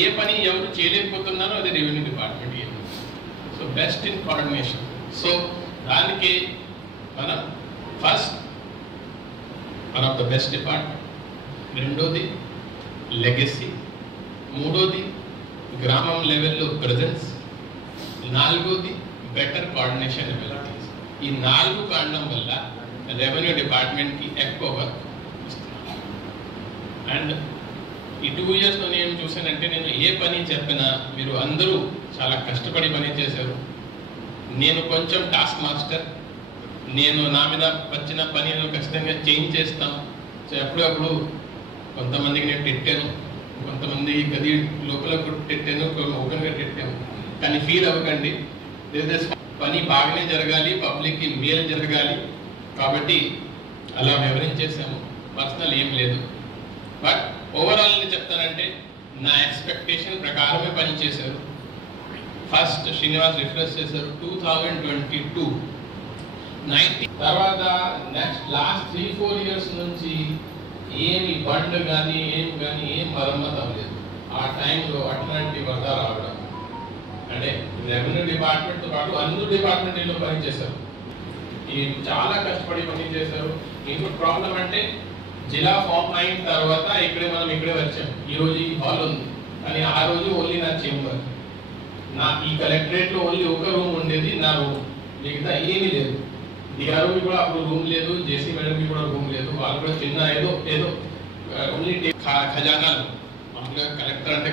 ఏ పని ఎవరు చేయలేకపోతున్నారో అది రెవెన్యూ డిపార్ట్మెంట్ చేయాలి. So best in coordination. So దానికి మనం first one of the best department, రెండోది లెగసీ, మూడోది గ్రామం లెవెల్లో ప్రెజెన్స్, నాలుగోది బెటర్ కోఆర్డినేషన్ అబిలిటీస్. ఈ 4 కారణం వల్ల రెవెన్యూ డిపార్ట్మెంట్కి ఎక్కువ వర్క్ ఇస్తున్నారు. అండ్ ఈ 2 ఇయర్స్లో నేను చూసానంటే, నేను ఏ పని చెప్పినా మీరు అందరూ చాలా కష్టపడి పని చేశారు. నేను కొంచెం టాస్క్ మాస్టర్, నేను నా మీద వచ్చిన పని ఖచ్చితంగా చేంజ్ చేస్తాం. సో ఎప్పుడప్పుడు కొంతమందికి నేను తిట్టాను, కొంతమంది గది లోపల తిట్టాను, ఓపెన్గా తిట్టాను. కానీ ఫీల్ అవ్వకండి, పని బాగానే జరగాలి, పబ్లిక్కి మేలు జరగాలి కాబట్టి అలా వివరించేసాము. పర్సనల్ ఏం లేదు. బట్ ఓవరాల్ చెప్తానంటే నా ఎక్స్పెక్టేషన్ ప్రకారమే పని చేశారు. ఫస్ట్ శ్రీనివాస్ రిఫరెన్స్ చేశారు 2022 90 తర్వాత నెక్స్ట్ లాస్ట్ 3-4 ఇయర్స్ నుంచి ఏమి బండ్ కానీ ఏం మరమ్మతు అవ్వలేదు. ఆ టైంలో అట్లాంటి వరద రావడం అంటే రెవెన్యూ డిపార్ట్మెంట్తో పాటు అన్ని డిపార్ట్మెంట్లో పనిచేశారు. ఈ చాలా కష్టపడి పనిచేశారు. ఇంకొక ప్రాబ్లం అంటే జిల్లా ఫామ్ అయిన తర్వాత మనం ఇక్కడే వచ్చాం. ఈరోజు ఈ హాల్ ఉంది, కానీ ఆ రోజు ఓన్లీ నా చేంబర్, నా ఈ కలెక్టరేట్లో ఓన్లీ ఒక రూమ్ ఉండేది, నా రూమ్, మిగతా ఏమీ లేదు. డిఆర్ఓకి కూడా అప్పుడు రూమ్ లేదు, జేసీ మేడంకి కూడా రూమ్ లేదు. వాళ్ళు కూడా చిన్న ఏదో ఓన్లీ ఖజానాలు. మామూలుగా కలెక్టర్ అంటే